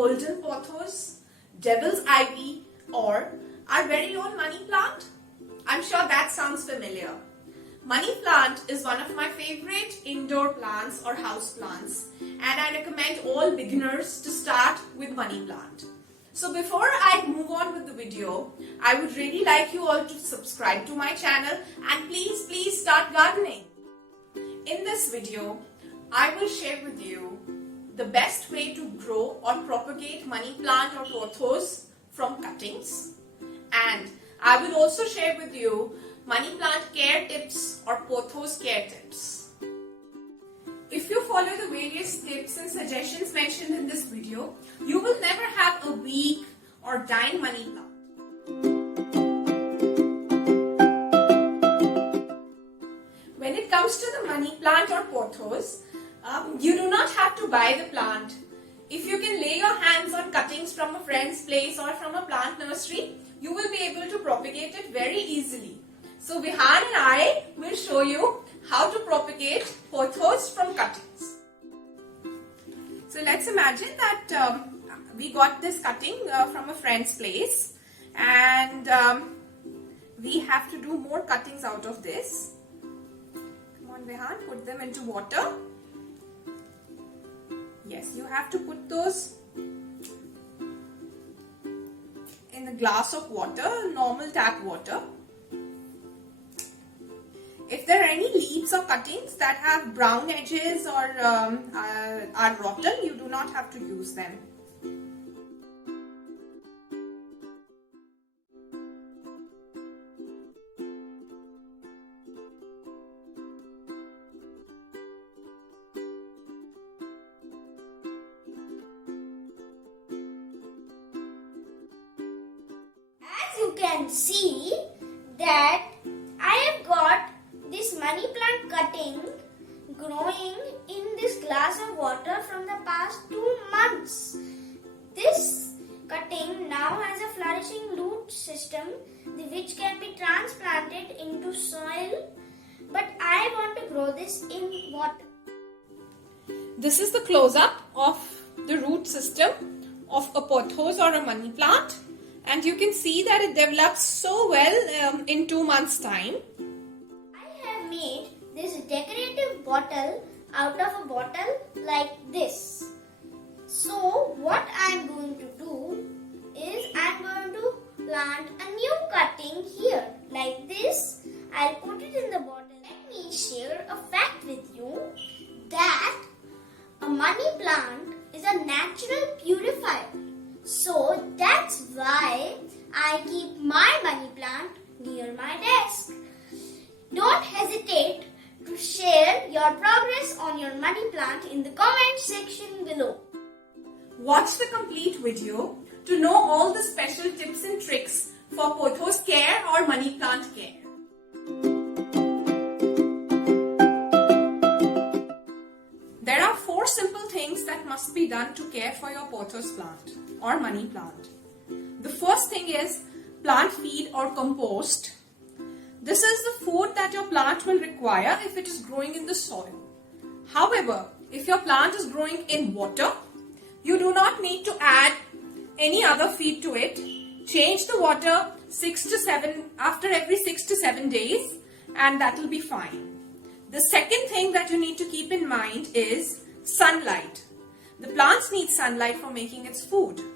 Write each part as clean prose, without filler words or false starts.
golden pothos, devil's ivy, or our very own money plant? I'm sure that sounds familiar. Money plant is one of my favorite indoor plants or house plants, and I recommend all beginners to start with money plant. So before I move on with the video, I would really like you all to subscribe to my channel and please start gardening. In this video, I will share with you the best way to grow or propagate money plant or pothos from cuttings, and I will also share with you money plant care tips or pothos care tips. If you follow the various tips and suggestions mentioned in this video, you will never have a weak or dying money plant. When it comes to the money plant or pothos, you do not have to buy the plant. If you can lay your hands on cuttings from a friend's place or from a plant nursery, you will be able to propagate it very easily. So Vihaan and I will show you how to propagate pothos from cuttings. So let's imagine that we got this cutting from a friend's place, and we have to do more cuttings out of this. Come on Vihaan, put them into water. Yes, you have to put those in a glass of water, normal tap water. If there are any leaves or cuttings that have brown edges or are rotten, you do not have to use them. As you can see that I have got this money plant cutting growing in this glass of water from the past 2 months. This cutting now has a flourishing root system which can be transplanted into soil, but I want to grow this in water. This is the close-up of the root system of a pothos or a money plant, and you can see that it develops so well in 2 months' time. Made this decorative bottle out of a bottle like this. So what I am going to do is I am going to plant a new cutting here like this. I'll put it in the bottle. Let me share a fact with you that a money plant is a natural purifier. So that's why I keep my money plant near my desk. Don't hesitate to share your progress on your money plant in the comment section below. Watch the complete video to know all the special tips and tricks for pothos care or money plant care. There are 4 simple things that must be done to care for your pothos plant or money plant. The first thing is plant feed or compost. This is the food that your plant will require if it is growing in the soil. However, if your plant is growing in water, you do not need to add any other feed to it. Change the water after every 6 to 7 days, and that will be fine. The second thing that you need to keep in mind is sunlight. The plants need sunlight for making its food.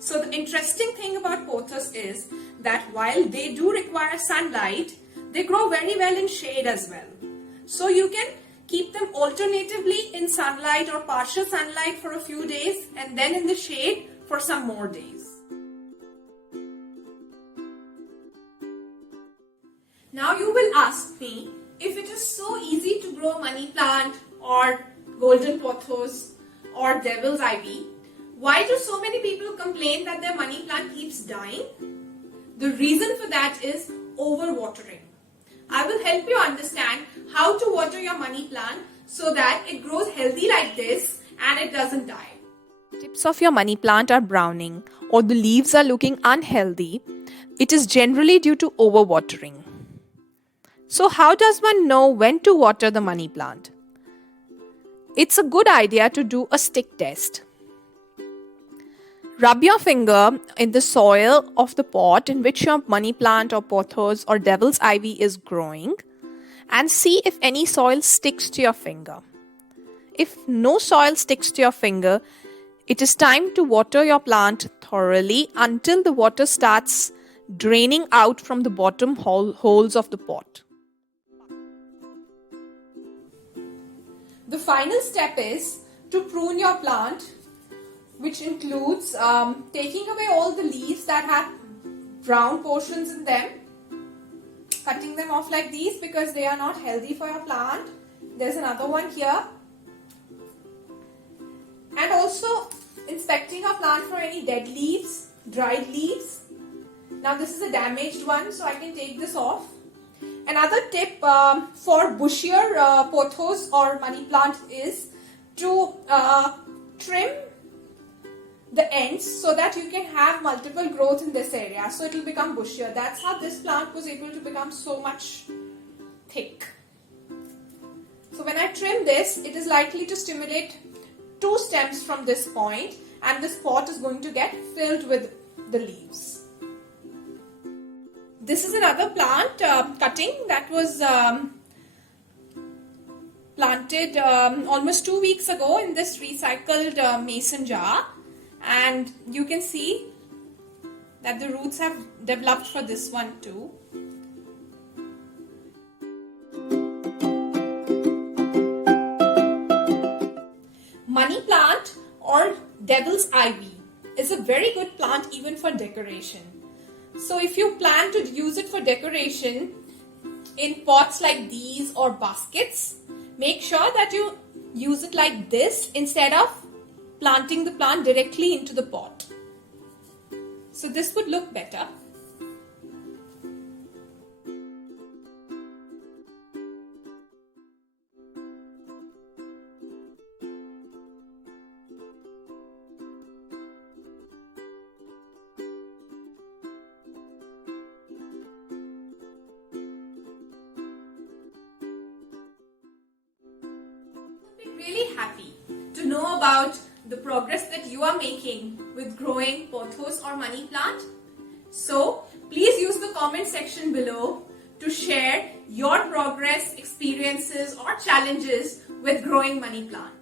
So the interesting thing about pothos is that while they do require sunlight, they grow very well in shade as well. So you can keep them alternatively in sunlight or partial sunlight for a few days and then in the shade for some more days. Now you will ask me, if it is so easy to grow money plant or golden pothos or devil's ivy, why do so many people complain that their money plant keeps dying? The reason for that is overwatering. I will help you understand how to water your money plant so that it grows healthy like this and it doesn't die. Tips of your money plant are browning or the leaves are looking unhealthy. It is generally due to overwatering. So how does one know when to water the money plant? It's a good idea to do a stick test. Rub your finger in the soil of the pot in which your money plant or pothos or devil's ivy is growing and see if any soil sticks to your finger. If no soil sticks to your finger, it is time to water your plant thoroughly until the water starts draining out from the bottom holes of the pot. The final step is to prune your plant, which includes taking away all the leaves that have brown portions in them, cutting them off like these because they are not healthy for your plant. There's another one here. And also inspecting your plant for any dead leaves, dried leaves. Now this is a damaged one, so I can take this off. Another tip for Bushier pothos or money plant is to trim the ends so that you can have multiple growth in this area. So it will become bushier. That's how this plant was able to become so much thick. So when I trim this, it is likely to stimulate 2 stems from this point, and this pot is going to get filled with the leaves. This is another plant cutting that was planted almost 2 weeks ago in this recycled mason jar, and you can see that the roots have developed for this one too. Money plant or devil's ivy is a very good plant even for decoration. So if you plan to use it for decoration in pots like these or baskets, make sure that you use it like this instead of planting the plant directly into the pot. So this would look better. Really happy to know about the progress that you are making with growing pothos or money plant. So please use the comment section below to share your progress, experiences or challenges with growing money plant.